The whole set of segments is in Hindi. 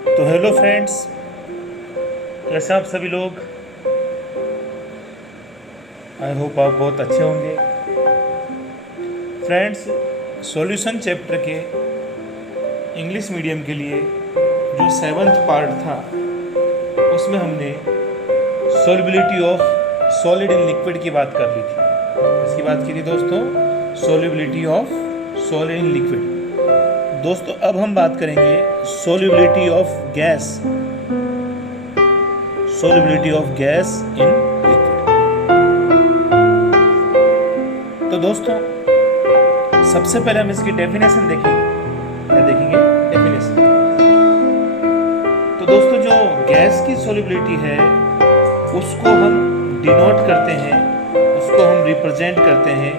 तो हेलो फ्रेंड्स, कैसे आप सभी लोग। आई होप आप बहुत अच्छे होंगे। फ्रेंड्स, सॉल्यूशन चैप्टर के इंग्लिश मीडियम के लिए जो 7th पार्ट था उसमें हमने solubility of solid in liquid की बात कर ली थी। इसकी बात की थी दोस्तों, solubility of solid in liquid. दोस्तों अब हम बात करेंगे solubility of gas, solubility of gas in liquid। तो दोस्तों सबसे पहले हम इसकी डेफिनेशन देखेंगे। क्या देखेंगे? डेफिनेशन। तो दोस्तों जो गैस की solubility है उसको हम डिनोट करते हैं, उसको हम रिप्रेजेंट करते हैं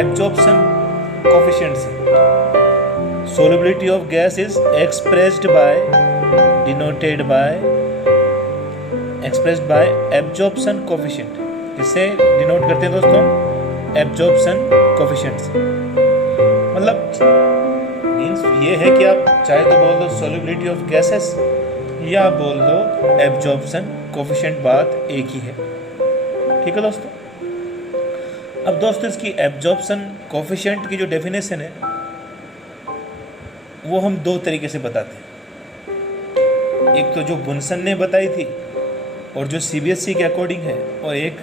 एब्जॉर्प्शन कोफिशिएंट से। solubility of gas is expressed by absorption coefficient. किससे डिनोट करते हैं दोस्तों? एब्जॉर्प्शन कोफिशिएंट से। मतलब मीन्स ये है कि आप चाहे तो बोल दो सॉल्युबिलिटी ऑफ गैसेस या बोल दो एब्जॉर्प्शन कोफिशिएंट, बात एक ही है। ठीक है दोस्तों। अब दोस्तों इसकी एब्जॉर्प्शन कोफिशिएंट की जो डेफिनेशन है वो हम दो तरीके से बताते हैं। एक तो जो बुनसन ने बताई थी और जो सीबीएसई के अकॉर्डिंग है, और एक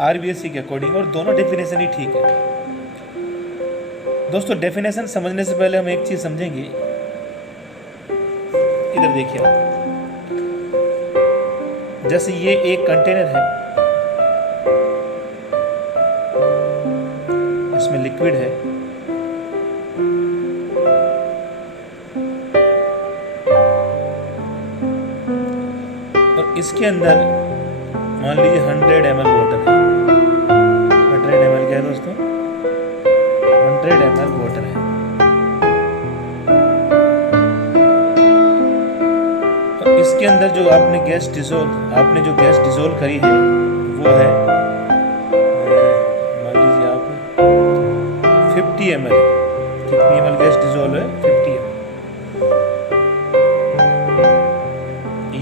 आरबीएसई के अकॉर्डिंग, और दोनों डेफिनेशन ही ठीक है। दोस्तों डेफिनेशन समझने से पहले हम एक चीज समझेंगे। इधर देखिए आप, जैसे ये एक कंटेनर है, इसमें लिक्विड है, और इसके अंदर मान लीजिए 100 ml वाटर है। 100 ml क्या है दोस्तों? 100 ml वाटर है। और इसके अंदर जो आपने गैस डिसोल्व करी है वो है मान लीजिए आप 50 ml। कितनी ml गैस डिसोल्व है? 50 ml।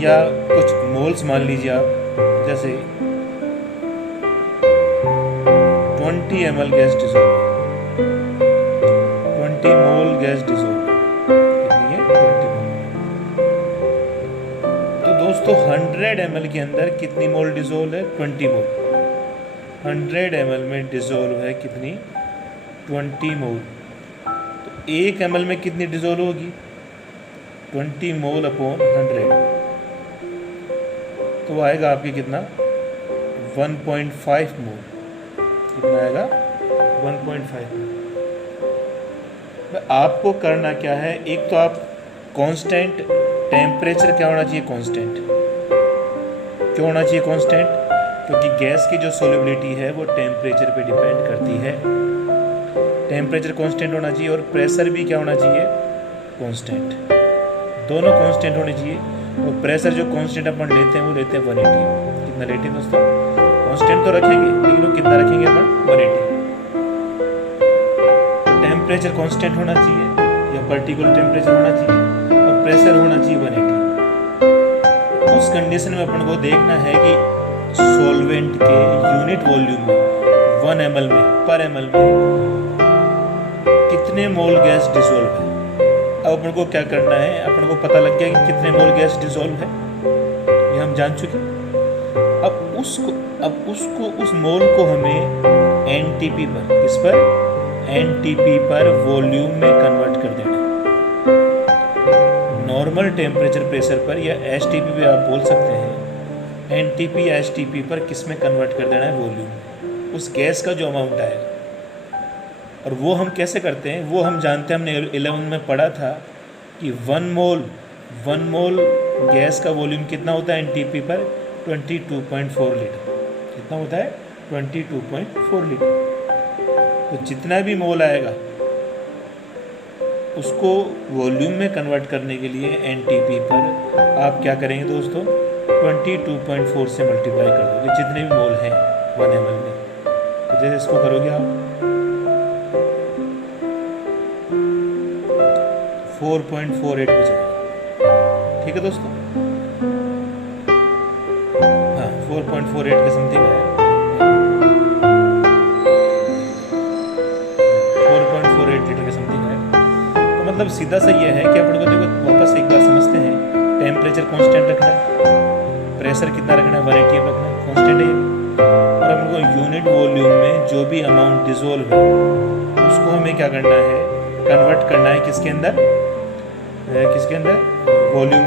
या कुछ मोल्स मान लीजिए आप, जैसे 20 ml गैस डिसोल्व है। 20 मोल गैस डिसोल्व कितनी है? 20 मोल। तो दोस्तों 100 ml के अंदर कितनी मोल डिसोल्व है? 20 मोल। 100 ml में डिसोल्व है कितनी? 20 मोल। तो 1 ml में कितनी डिसोल्व होगी? 20 मोल अपॉन 100, तो आएगा आपकी कितना? 1.5 मोल। कितना आएगा? 1.5 मोल। आपको करना क्या है, एक तो आप कांस्टेंट टेम्परेचर क्या होना चाहिए? कांस्टेंट। क्यों होना चाहिए कांस्टेंट? क्योंकि गैस की जो सॉल्युबिलिटी है वो टेम्परेचर पे डिपेंड करती है। टेम्परेचर कांस्टेंट होना चाहिए और प्रेशर भी क्या होना चाहिए? कांस्टेंट। दोनों कांस्टेंट होने चाहिए। और प्रेशर जो कांस्टेंट अपन लेते हैं वो लेते हैं 180। कितना लेते हैं दोस्तों? कांस्टेंट तो रखेंगे लेकिन वो कितना रखेंगे अपन? 180। तो टेम्परेचर कांस्टेंट होना चाहिए या पर्टिकुलर टेम्परेचर होना चाहिए और प्रेशर होना चाहिए 180। उस कंडीशन में अपन को देखना है कि सॉल्वेंट के यूनिट वॉल्यूम में 1 ml में, पर ml में कितने मोल गैस डिसॉल्व है। अब अपन को क्या करना है, अपन को पता लग गया कि कितने मोल गैस डिसॉल्व है, ये हम जान चुके। अब उस मोल को हमें एनटीपी पर, किस पर? एनटीपी पर वॉल्यूम में कन्वर्ट कर देना है। नॉर्मल टेम्परेचर प्रेशर पर या एसटीपी पे आप बोल सकते हैं। एनटीपी या एसटीपी पर किस में कन्वर्ट कर देना है? वॉल्यूम। उस गैस का जो अमाउंट आएगा। और वो हम कैसे करते हैं वो हम जानते हैं, हमने 11 में पढ़ा था कि 1 मोल गैस का वॉल्यूम कितना होता है एनटीपी पर? 22.4 लीटर। कितना होता है? 22.4 लीटर। तो जितना भी मोल आएगा उसको वॉल्यूम में कन्वर्ट करने के लिए एनटीपी पर आप क्या करेंगे दोस्तों? 22.4 से मल्टीप्लाई कर दोगे जितने भी मोल हैं 1 ml में। तो जैसे इसको करोगे आप 4.48 हो जाएगा। ठीक है दोस्तों, हाँ 4.48 के समथिंग है, 4.48 लीटर के समथिंग है। तो मतलब सीधा सा ये है कि अपन को देखो वापस एक बार समझते हैं, टेम्परेचर कांस्टेंट रखना है, प्रेशर कितना रखना है 1 atm रखना है, कांस्टेंट है। और अपन को यूनिट वॉल्यूम में जो भी अमाउंट डिसोल्व है उसको हमें क्या करना है, कन्वर्ट करना है किसके अंदर, वॉल्यूम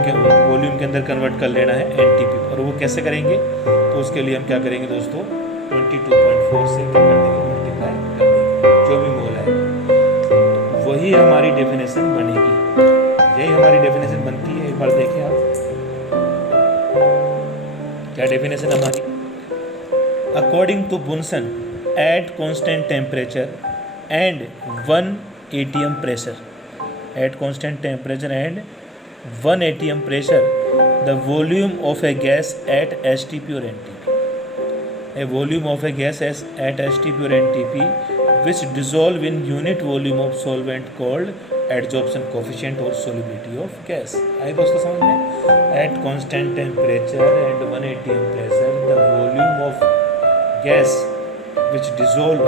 के अंदर कन्वर्ट कर लेना है एनटीपी। और वो कैसे करेंगे, तो उसके लिए हम क्या करेंगे दोस्तों, 22.4 से क्या कर देंगे, मल्टीप्लाई कर देंगे जो भी मोल है। तो वही हमारी डेफिनेशन बनेगी, यही हमारी डेफिनेशन बनती है। एक बार देखें आप क्या डेफिनेशन हमारी, according to Bunsen at constant temperature and 1 atm pressure, at constant temperature and 1 atm pressure, the volume of a gas at STP or NTP, a volume of a gas at STP or NTP which dissolve in unit volume of solvent called adsorption coefficient or solubility of gas। आइए दोस्तों समझ में, at constant temperature and 1 atm pressure, the volume of gas which dissolve,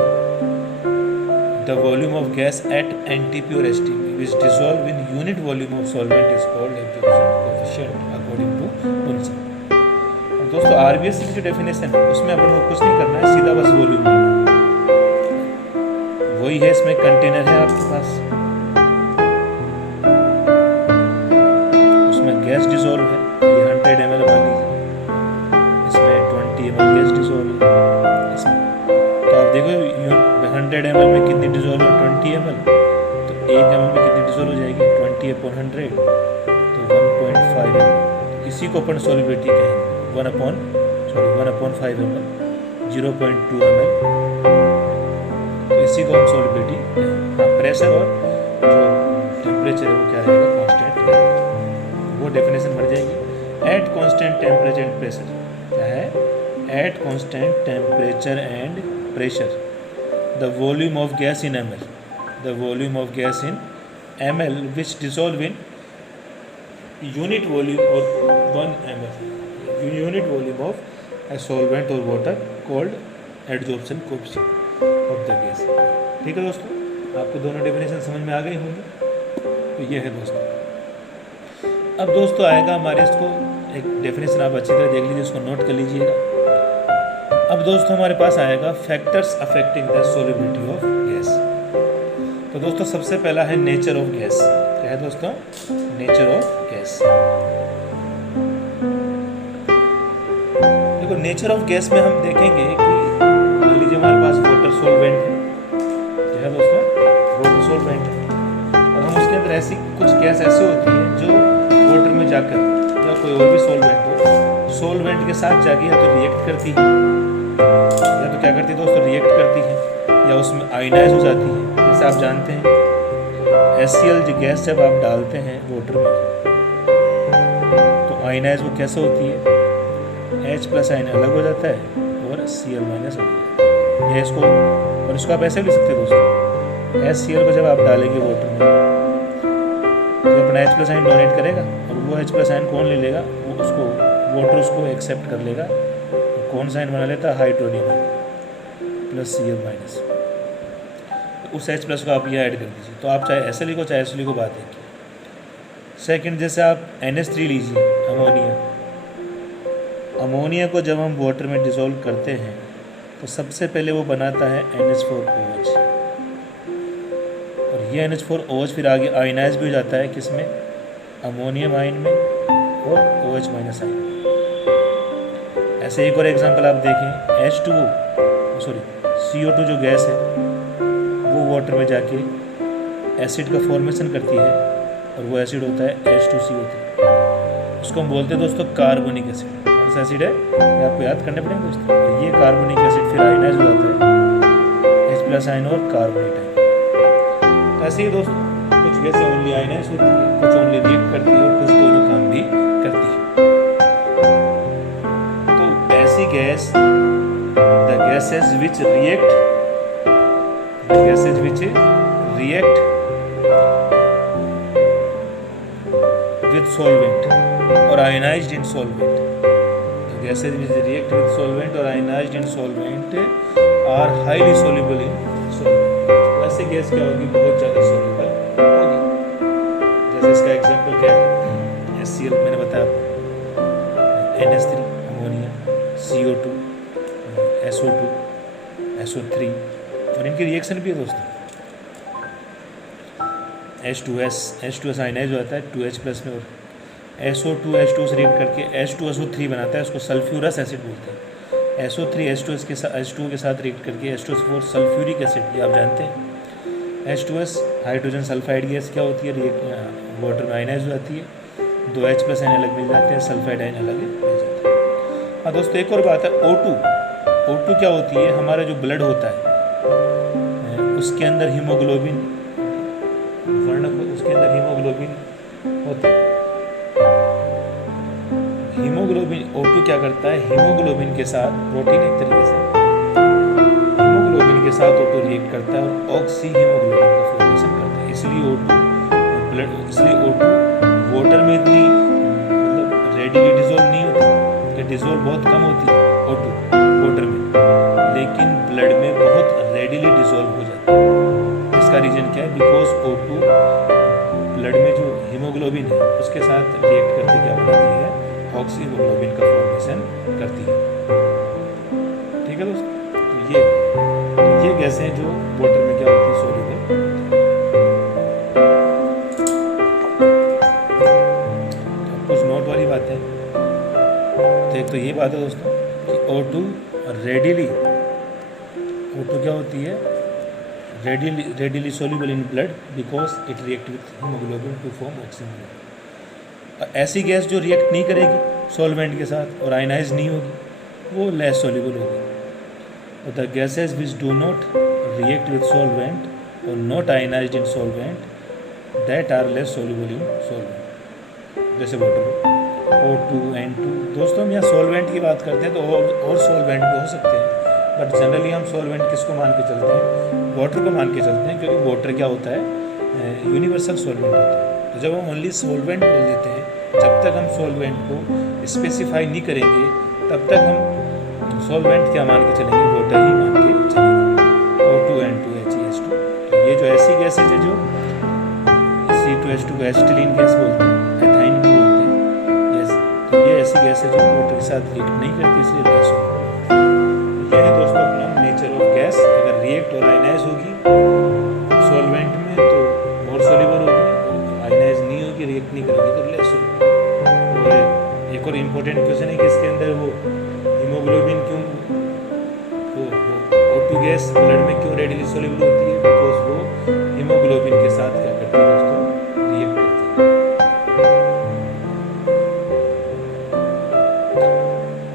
the volume of gas at NTP or STP which dissolve in unit volume of solvent is called absorption coefficient according to Bunsen। अब दोस्तों RBS की जो डेफिनेशन है उसमें अपन को कुछ नहीं करना है, सीधा बस वॉल्यूम लेना है। वही है, इसमें कंटेनर है आपके पास, उसमें गैस डिसॉल्व है, ये 100 ml मान लीजिए, इसमें 20 ml गैस डिसॉल्व है इसमें। तो आप देखो 100 ml में कितनी डिसॉल्व है, 20 ml, तो 1 ml में कितनी डिसॉल्व हो जाएगी, 20/100, तो 1.5 ml। इसी को अपन सॉल्युबिलिटी कहेंगे, 1/5 ml, 0.2 ml, तो इसी को हम सॉल्युबिलिटी कहेंगे। हाँ, प्रेशर और जो टेम्परेचर है वो क्या रहेगा, कांस्टेंट रहेगा, वो डेफिनेशन बढ़ जाएगी। Eight constant temperature and pressure, क्या है, eight constant temperature and pressure, the volume of gas in ml, the volume of gas in ml which dissolve in unit volume or 1 ml, unit volume of a solvent or water called adsorption coefficient of the gas। ठीक है दोस्तों, आपको दोनों डेफिनेशन समझ में आ गई होंगी। तो ये है दोस्तों। अब दोस्तों आएगा हमारे, इसको एक डेफिनेशन आप अच्छी तरह देख लीजिए, इसको नोट कर लीजिएगा। अब दोस्तों हमारे पास आएगा factors affecting the solubility of gas. तो दोस्तों सबसे पहला है नेचर ऑफ गैस। क्या है दोस्तों, नेचर ऑफ गैस। देखो नेचर ऑफ गैस में हम देखेंगे कि मान लीजिए हमारे पास वाटर सॉल्वेंट है, क्या है दोस्तों, वाटर सॉल्वेंट है, और हम उसके अंदर ऐसी कुछ गैस ऐसी होती है जो वाटर में जाकर या कोई और भी सॉल्वेंट हो, सॉल्वेंट के साथ जाके या तो रिएक्ट करती है, या तो क्या करती है दोस्तों, रिएक्ट करती है, या उसमें आयनाइज हो जाती है। जैसे आप जानते हैं HCl जो गैस जब आप डालते हैं वाटर में तो आयनाइज वो कैसे होती है, H+ आयन अलग हो जाता है और Cl- हो जाता है। यह इसको, और इसको आप ऐसे भी लिख सकते हैं दोस्तों, HCl को जब आप डालेंगे वाटर में तो अपना H+ आयन डोनेट करेगा, और वो H+ आयन कौन ले लेगा, वो उसको वाटर उसको एक्सेप्ट कर लेगा, कौन सा आयन बना लेता है, हाइड्रोनियम प्लस Cl-। उस H+ को आप ये ऐड कर दीजिए, तो आप चाहे ऐसे लिखो चाहे ऐसे लिखो, बात है कि सेकंड, जैसे आप NH3 लीजिए, अमोनिया को जब हम वाटर में डिसॉल्व करते हैं तो सबसे पहले वो बनाता है NH4OH, और ये NH4OH फिर आगे आयनाइज भी हो जाता है किसमें, अमोनियम आयन में और OH- आयन में। ऐसे एक और एग्जांपल आप देखें, CO2 जो गैस है वो वाटर में जाके एसिड का फॉर्मेशन करती है, और वो एसिड होता है H2CO3, उसको हम बोलते हैं दोस्तों कार्बोनिक एसिड। कौन सा एसिड है, ये आपको याद करने पड़ेंगे दोस्तों, और ये कार्बोनिक एसिड फिर आयनाइज हो जाता है H+ आयन और कार्बोनेट आयन। तो ऐसे ही दोस्तों कुछ गैसें ओनली आयनाइज होती है, कुछ ओनली रिएक्ट करती है, और कुछ दोनों काम भी करती है। तो ऐसी gas, the gases which react with solvent और ionised in solvent. Gases which react with solvent और ionised in solvent are highly soluble in solvent. वैसे गैस क्या होगी, बहुत ज़्यादा सोल्यूबल होगी। जैसे इसका एग्जांपल क्या है, HCl मैंने बताया आपको, NH3 ammonia, CO2, SO2, SO3, और इनकी रिएक्शन भी है दोस्तों। H2S आयनाइज हो जाता है 2H प्लस में, और SO2 H2 से रिएक्ट करके H2SO3 बनाता है, उसको सल्फ्यूरस एसिड बोलते हैं। SO3 H2 के साथ रिएक्ट करके H2SO4 सल्फ्यूरिक एसिड, ये आप जानते हैं। H2S हाइड्रोजन सल्फाइड गैस क्या होती है, वाटर में आयनाइज हो जाती है, 2H प्लस आयन अलग मिल जाते हैं, सल्फाइड आयन अलग मिल जाते हैं। हाँ दोस्तों, एक और बात है, O2 क्या होती है, हमारा जो ब्लड होता है उसके अंदर हीमोग्लोबिन होता है। हीमोग्लोबिन O2 क्या करता है, हीमोग्लोबिन के साथ, प्रोटीन एक तरीके से हीमोग्लोबिन के साथ O2 रिएक्ट करता है और ऑक्सी हीमोग्लोबिन का फॉर्मेशन करता है। इसलिए O2 वाटर में इतनी मतलब रेडिली डिजोल्व नहीं होती, या डिजोल्व बहुत कम होती है O2 वाटर में, लेकिन ब्लड में बहुत रेडिली डिजोल्व हो जाती है। इसका रीजन क्या है, बिकॉज O2 ब्लड में जो हीमोग्लोबिन है उसके साथ रिएक्ट करके क्या बनाती है, ऑक्सी हीमोग्लोबिन का फॉर्मेशन करती है। ठीक है दोस्तों, तो ये गैसें जो वाटर में क्या होती है, सोल्यूबल। कुछ नोट वाली बातें, तो एक तो ये बात है दोस्तों कि O2 क्या होती है, readily soluble in blood because it react with hemoglobin to form oxygen। ऐसी गैस जो रिएक्ट नहीं करेगी सॉल्वेंट के साथ और आयनाइज नहीं होगी, वो लेस सोल्यूबल होगी। और the gases which do not react with solvent और not ionised in solvent that are less soluble in solvent, जैसे वाटर O2 N2। दोस्तों हम यहाँ सॉल्वेंट की बात करते हैं तो और सॉल्वेंट भी हो सकते हैं, बट जनरली हम सॉल्वेंट किसको मान के चलते हैं, वाटर को मान के चलते हैं, क्योंकि वाटर क्या होता है, यूनिवर्सल सॉल्वेंट होता है। तो जब हम ओनली सॉल्वेंट बोल देते हैं, जब तक हम सॉल्वेंट को स्पेसिफाई नहीं करेंगे तब तक हम सॉल्वेंट क्या मान के चलेंगे, वाटर ही मान के चलेंगे। O2 N2 HES2, तो ये जो ऐसी गैसेज है जो C2H2 को एसिटिलीन गैस बोलते हैं, एथाइन भी बोलते हैं, तो ये ऐसी गैस है जो वाटर के साथ रिएक्ट नहीं करती, इसलिए गैस होगी। ये है दोस्तों अपना नेचर ऑफ गैस। अगर रिएक्ट और आयनाइज होगी सॉल्वेंट में तो मोर सोल्यूबल होगी, और आयनाइज नहीं होगी, रिएक्ट नहीं करेगी तो लेस होगी। और एक और इम्पोर्टेंट क्वेश्चन है कि इसके अंदर वो हीमोग्लोबिन क्यों, वो O2 गैस ब्लड में क्यों रेडिली सोल्यूबल होती है, बिकॉज वो हीमोग्लोबिन के साथ क्या करती है दोस्तों, रिएक्ट करती है।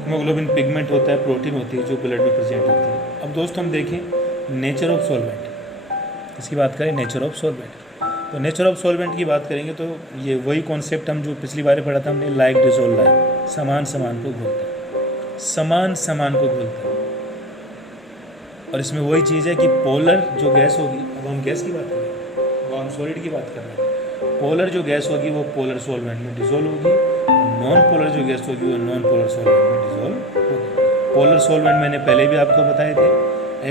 हीमोग्लोबिन पिगमेंट होता है, प्रोटीन होती है जो ब्लड में प्रेजेंट होती है। अब दोस्तों हम देखें नेचर ऑफ सॉल्वेंट, इसकी बात करें नेचर ऑफ सॉल्वेंट। तो नेचर ऑफ सॉल्वेंट की बात करेंगे तो ये वही कॉन्सेप्ट हम जो पिछली बार पढ़ा था हमने, लाइक डिसॉल्व लाइक, समान को घोलते हैं, समान को घोलते हैं। और इसमें वही चीज़ है कि पोलर जो गैस होगी, अब हम गैस की बात करें, वो हम सॉलिड की बात कर रहे हैं, पोलर जो गैस होगी वो पोलर सॉल्वेंट में डिसॉल्व होगी, नॉन पोलर जो गैस होगी वो नॉन पोलर सॉल्वेंट में डिसॉल्व होगी। पोलर सॉल्वेंट मैंने पहले भी आपको बताए थे,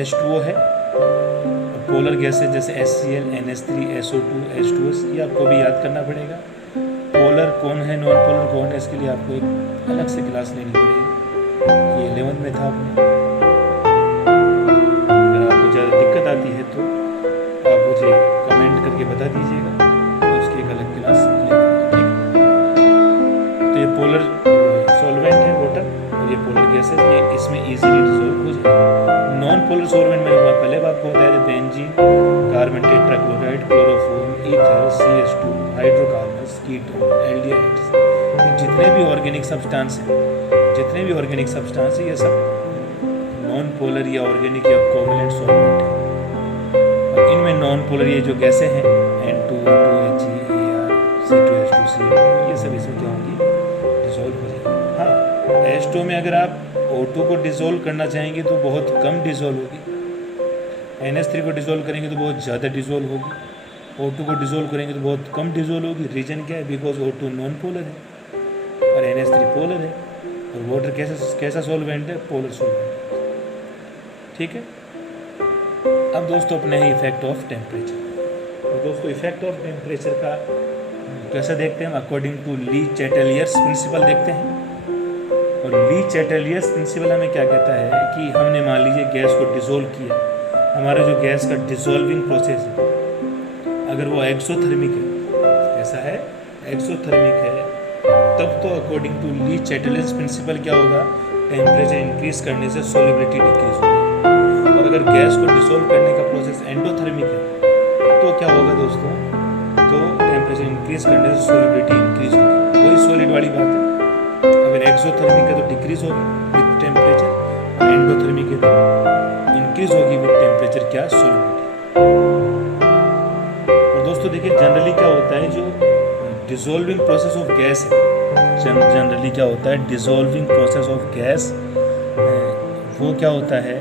H2O है, और पोलर गैसेज जैसे HCl, NH3, SO2, H2S, ये आपको भी याद करना पड़ेगा। पोलर कौन है, नॉन पोलर कौन है, इसके लिए आपको एक अलग से क्लास लेनी पड़ेगी, ये 11th में था आपने। अगर आपको ज़्यादा दिक्कत आती है तो आप मुझे कमेंट करके बता दीजिएगा, तो उसकी एक अलग क्लास लेंगे, ठीक है। तो ये पोलर सॉल्वेंट है वाटर, और ये पोलर गैस है, ये इसमें इजीली डिसॉल्व हो जाएगा। नॉन पोलर सॉल्वेंट मैंने पहले आपको बताया था, benzene, carbon tetrachloride, chloroform, ether, CH2, hydrocarbons, ketone, aldehydes, जितने भी ऑर्गेनिक सब्सटेंस हैं, ये सब नॉन पोलर या ऑर्गेनिक या कोवलेंट सॉल्वेंट है। और इनमें नॉन पोलर ये जो गैसें हैं N2O2 HEAR C2H2C, ये सब इसमें क्या होंगी, डिसॉल्व हो जाएगी। हाँ, H2 में अगर आप O2 को डिसॉल्व करना चाहेंगे तो बहुत कम डिसॉल्व होगी, NH3 को डिसॉल्व करेंगे तो बहुत ज़्यादा डिसॉल्व होगी, O2 को डिसॉल्व करेंगे तो बहुत कम डिसॉल्व होगी। रीज़न क्या है, बिकॉज O2 नॉन पोलर है, और NH3 पोलर है, और वाटर कैसा सॉल्वेंट है, पोलर सॉल्वेंट है। ठीक है। अब दोस्तों अपने हैं इफेक्ट ऑफ टेम्परेचर। और दोस्तों इफेक्ट ऑफ टेम्परेचर का कैसे देखते हैं, according to Le Chatelier's principal देखते हैं। और ली चैटेलियर्स प्रिंसिपल हमें क्या कहता है कि हमने मान लीजिए गैस को डिसोल्व किया, हमारा जो गैस का डिसोल्विंग प्रोसेस है अगर वो एक्सोथर्मिक है, कैसा है, एक्सोथर्मिक है, तब तो according to Le Chatelier's principle क्या होगा, टेम्परेचर इंक्रीज करने से सॉल्युबिलिटी डिक्रीज होगी। और अगर गैस को डिसोल्व करने का प्रोसेस एंडोथर्मिक है तो क्या होगा दोस्तों, तो टेम्परेचर इंक्रीज करने से सॉल्युबिलिटी इंक्रीज होगी। वही सॉलिड वाली बात है, अगर एक्सोथर्मिक है तो डिक्रीज होगी विद टेम्परेचर, और एंडोथर्मिक है तो इंक्रीज होगी विद टेम्परेचर, क्या, सॉल्युबिलिटी। और दोस्तों देखिए जनरली क्या होता है, जो डिसॉल्विंग प्रोसेस ऑफ गैस है, जनरली क्या होता है, डिसॉल्विंग प्रोसेस ऑफ गैस वो क्या होता है,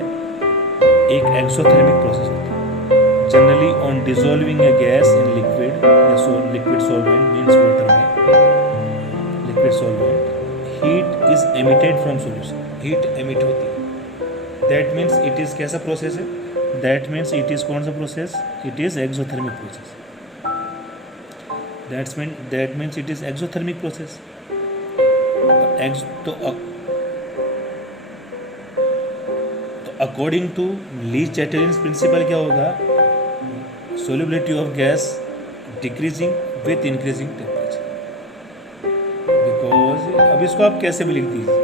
एक एक्सोथर्मिक प्रोसेस होता है। Generally on dissolving a gas in liquid, liquid solvent means water में liquid solvent, heat is emitted from solution, heat emit होती है। दैट मीन्स इट इज कैसा प्रोसेस है, दैट मीन्स इट इज कौन सा process, it is exothermic process. That means it is exothermic process. तो according to Le Chatelier's principle क्या होगा, solubility of gas decreasing with increasing temperature, because अब इसको आप कैसे भी लिख दीजिए,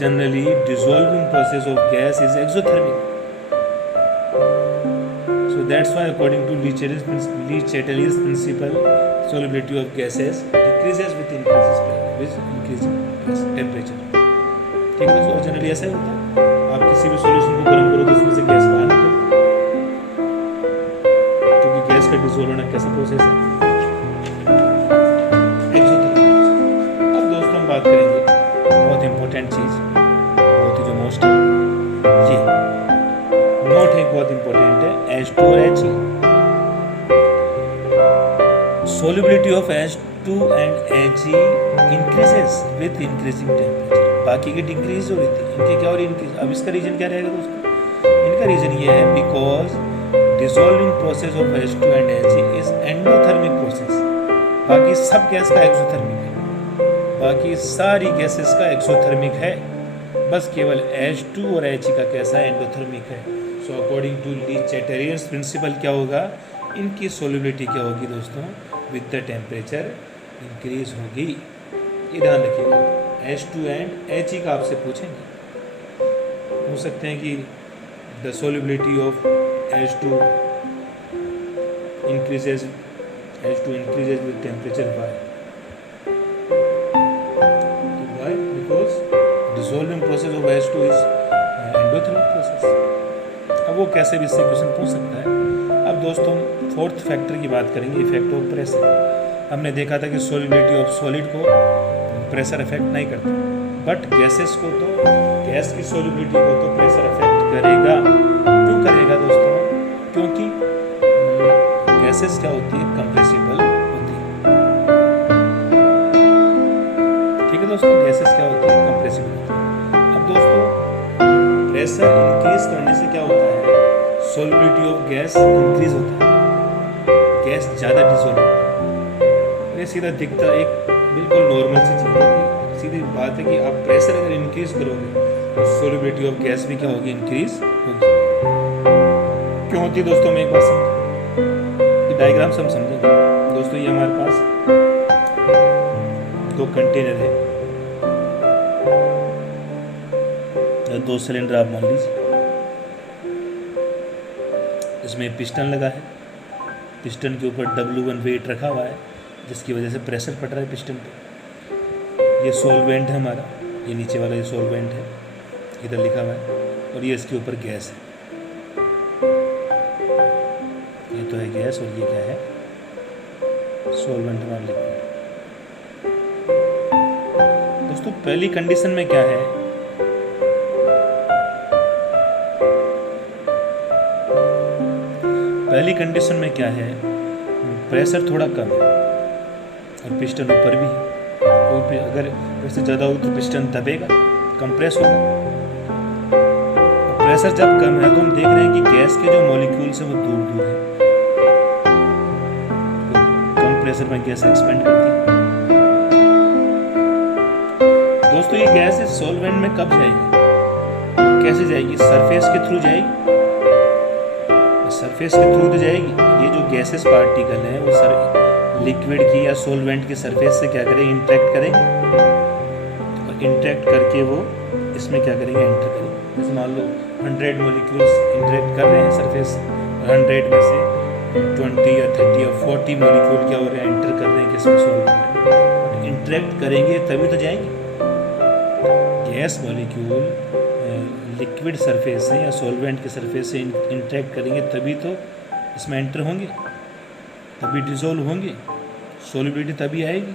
generally dissolving process of gas is exothermic, so that's why according to Lee Chatterjee's principle solubility of gases decreases with increasing temperature। ठीक है दोस्तों, जनरली ऐसा ही होता है, आप किसी भी सॉल्यूशन को गर्म करो तो उसमें से गैस बाहर निकलती है, डिसॉल्व होना कैसा प्रोसेस है, एक्सोथर्मिक। अब दोस्तों हम बात करेंगे बहुत इंपॉर्टेंट चीज, बहुत ही जो मोस्ट है, ये नोट है बहुत इंपॉर्टेंट है, H2 और He। solubility of H2 and He increases with increasing temperature, बाकी की डिक्रीज हो रही थी, इनके क्या हो रही इंक्रीज। अब इसका रीजन क्या रहेगा दोस्तों, इनका रीजन ये है because dissolving process of H2 and He is endothermic process, बाकी सब गैस का एक्सोथर्मिक है, बाकी सारी गैसेस का एक्सोथर्मिक है, बस केवल H2 और He का कैसा एंडोथर्मिक है। So according to Le Chatelier's principle क्या होगा, इनकी सोल्युबिलिटी क्या होगी दोस्तों, विद द टेम्परेचर इंक्रीज होगी। ये ध्यान रखिएगा, H2 एंड He का आपसे पूछेंगे, हो सकते हैं कि the solubility of H2 increases with temperature. Why? Because dissolving process of H2 is endothermic process. अब वो कैसे भी इससे क्वेश्चन पूछ सकता है। अब दोस्तों फोर्थ फैक्टर की बात करेंगे, इफेक्ट ऑफ प्रेशर। हमने देखा था कि सोलिबिलिटी ऑफ सॉलिड को प्रेशर इफेक्ट नहीं करता, बट गैसेस को तो, गैस की सोलिबिलिटी को तो प्रेशर इफेक्ट करेगा। क्यों करेगा दोस्तों, क्योंकि गैसेस क्या होती है, कंप्रेसिबल होती है। ठीक है दोस्तों, गैसेस क्या होती है, कंप्रेसिबल होती है। अब दोस्तों प्रेशर इंक्रीज करने से क्या होता है, सोलिबिलिटी ऑफ गैस इंक्रीज होता है, गैस ज़्यादा डिसॉल्व होती है। ये सीधा दिखता एक बिल्कुल नॉर्मल सी चीज़ है, सीधी बात है कि आप प्रेशर अगर इंक्रीज करोगे तो सोलिबिलिटी ऑफ गैस भी क्या होगी, इंक्रीज होगी। क्यों होती है दोस्तों, मैं एक बार समझ, डायग्राम से हम समझेंगे। दोस्तों ये हमारे पास दो कंटेनर है, या दो सिलेंडर आप मान लीजिए, इसमें पिस्टन लगा है, पिस्टन के ऊपर W1 वेट रखा हुआ है, जिसकी वजह से प्रेशर पड़ रहा है पिस्टन पे। ये सॉल्वेंट है हमारा, ये नीचे वाला ये सॉल्वेंट है, इधर लिखा हुआ है, और ये इसके ऊपर गैस है, ये तो है गैस, और ये क्या है, सॉल्वेंट हमारा लिक्विड। दोस्तों पहली कंडीशन में क्या है, पहली कंडीशन में क्या है, प्रेशर थोड़ा कम है और पिस्टन ऊपर भी है, अगर प्रेशर ज़्यादा होगा तो पिस्टन दबेगा, कंप्रेस होगा। प्रेशर जब कम है तो हम देख रहे हैं कि गैस के जो मॉलिक्यूल्स हैं वो दूर दूर है, कम प्रेशर में गैस एक्सपेंड करती है। दोस्तों ये गैस इस सॉल्वेंट में कब जाएगी, कैसे जाएगी? सरफेस के थ्रू जाएगी, सरफेस के थ्रू तो जाएगी। ये जो गैसेस पार्टिकल हैं वो लिक्विड की या सॉल्वेंट की सरफेस से क्या करेंगे, इंटरेक्ट करेंगे, और इंटरेक्ट करके वो इसमें क्या करेंगे, एंटर करेंगे। जैसे मान लो 100 मॉलिक्यूल्स इंटरेक्ट कर रहे हैं सरफेस, 100 में से 20 या 30 या 40 मॉलिक्यूल क्या हो रहे हैं, एंटर कर रहे हैं किसमें, सॉल्वेंट में। इंटरेक्ट करेंगे तभी तो जाएंगे। गैस मॉलिक्यूल लिक्विड सरफेस से या सॉल्वेंट के सरफेस से इंटरेक्ट करेंगे तभी तो इसमें एंटर होंगे, तभी डिसॉल्व होंगे, सॉल्युबिलिटी तभी आएगी।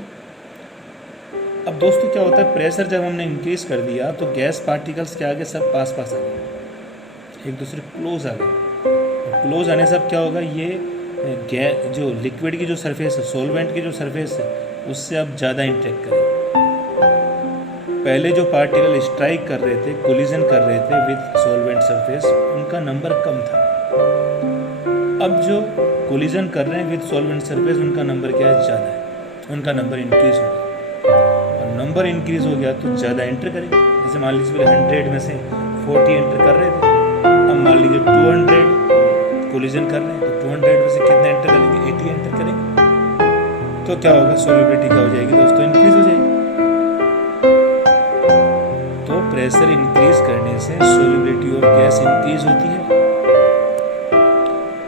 अब दोस्तों क्या होता है, प्रेशर जब हमने इंक्रीज कर दिया तो गैस पार्टिकल्स क्या आ गए, सब पास पास आ गए, एक दूसरे क्लोज आ गए। क्लोज आने से अब क्या होगा, ये जो लिक्विड की जो सरफेस है, सॉल्वेंट की जो सरफेस है, उससे अब ज़्यादा इंटरेक्ट करें। पहले जो पार्टिकल स्ट्राइक कर रहे थे, कोलिजन कर रहे थे विद सॉल्वेंट सरफेस, उनका नंबर कम था। अब जो कोलिजन कर रहे हैं विद सॉल्वेंट सरफेस, उनका नंबर क्या है, ज़्यादा है, उनका नंबर इंक्रीज हो गया। और नंबर इंक्रीज हो गया तो ज़्यादा एंटर करेंगे। जैसे मान लीजिए 100 में से 40 एंटर कर रहे थे, अब मान लीजिए 200 कोलिजन कर रहे हैं, तो 200 में से कितने एंटर करेंगे, 80 एंटर करेंगे। तो क्या होगा, सॉल्युबिलिटी क्या हो जाएगी दोस्तों, इंक्रीज हो जाएगी। तो प्रेशर इंक्रीज करने से सॉल्युबिलिटी ऑफ गैस इंक्रीज होती है।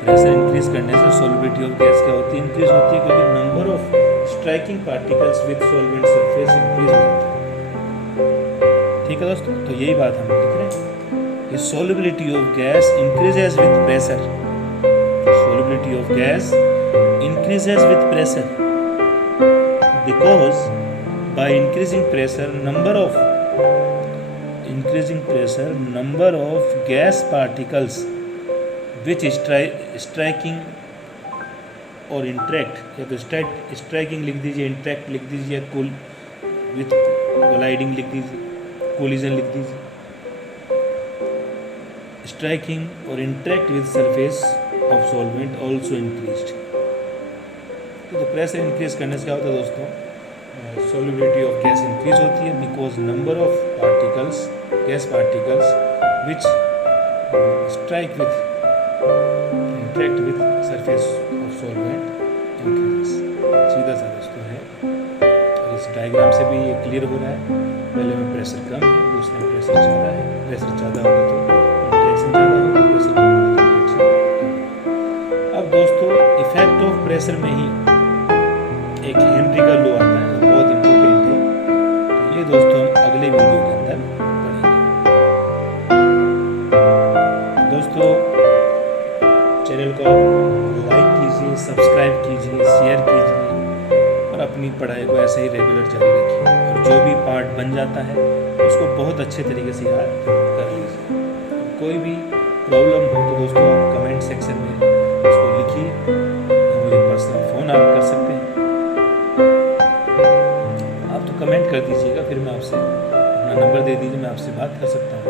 प्रेशर इंक्रीज करने से सॉल्युबिलिटी ऑफ गैस क्या होती है, इंक्रीज होती है, क्योंकि number of striking particles with solvent surface increase हो जाता है। ठीक है दोस्तों, तो यही बात हम लिख रहे हैं कि solubility of gas increases with pressure, solubility of gas increases with pressure because by increasing pressure number of gas particles which striking और interact, या तो striking लिख दीजिए, interact लिख दीजिए, with colliding लिख दीजिए, collision लिख दीजिए, striking और interact with surface of solvent also increased। तो प्रेशर इंक्रीज करने से क्या होता है दोस्तों, solubility of gas इंक्रीज होती है because number of particles, gas particles which strike with, interact with surface of solvent increases। सीधा सा दोस्तों है, और इस डायग्राम से भी ये क्लियर हो रहा है। पहले में प्रेशर कम है, दूसरे में प्रेशर ज़्यादा है। प्रेशर ज़्यादा होगा तो इंट्रैक्शन ज़्यादा होगा, प्रेशर कम होगा तो इंट्रैक्शन। अब दोस्तों इफेक्ट ऑफ प्रेशर में ही एक हेनरी का लॉ आता है, बहुत इम्पोर्टेंट है। तो ये दोस्तों हम अगले वीडियो के अंदर पढ़ेंगे। दोस्तों चैनल को लाइक कीजिए, सब्सक्राइब कीजिए, शेयर कीजिए, और अपनी पढ़ाई को ऐसे ही रेगुलर जारी रखिए। और जो भी पार्ट बन जाता है उसको बहुत अच्छे तरीके से याद कर लीजिए। कोई भी प्रॉब्लम हो तो दोस्तों आप कमेंट सेक्शन में उसको लिखिए, मुझे पर्सनल फ़ोन आप कर सकते हैं। आप तो कमेंट कर दीजिएगा, फिर मैं आपसे अपना नंबर दे दीजिए, मैं आपसे बात कर सकता हूँ।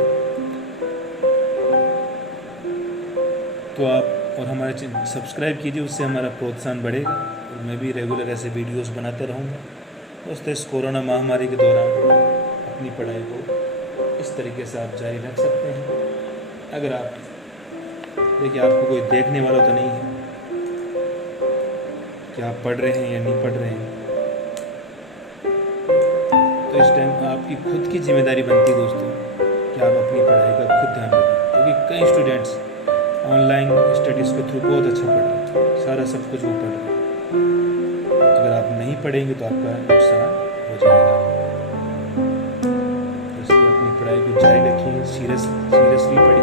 तो आप और हमारे चैनल सब्सक्राइब कीजिए, उससे हमारा प्रोत्साहन बढ़ेगा और मैं भी रेगुलर ऐसे वीडियोस बनाते रहूँगा। दोस्तों इस कोरोना महामारी के दौरान अपनी पढ़ाई को इस तरीके से आप जारी रख सकते हैं। अगर आप देखिए, आपको कोई देखने वाला तो नहीं है कि आप पढ़ रहे हैं या नहीं पढ़ रहे हैं, तो इस टाइम आपकी खुद की जिम्मेदारी बनती है दोस्तों कि आप अपनी पढ़ाई का खुद ध्यान रखें। क्योंकि कई स्टूडेंट्स ऑनलाइन स्टडीज़ के थ्रू बहुत अच्छा पढ़ रहे हैं, सारा सब कुछ वो पढ़ रहे हैं। अगर आप नहीं पढ़ेंगे तो आपका नुकसान हो जाएगा। इसलिए अपनी पढ़ाई को जारी रखिए, सीरियसली पढ़िए।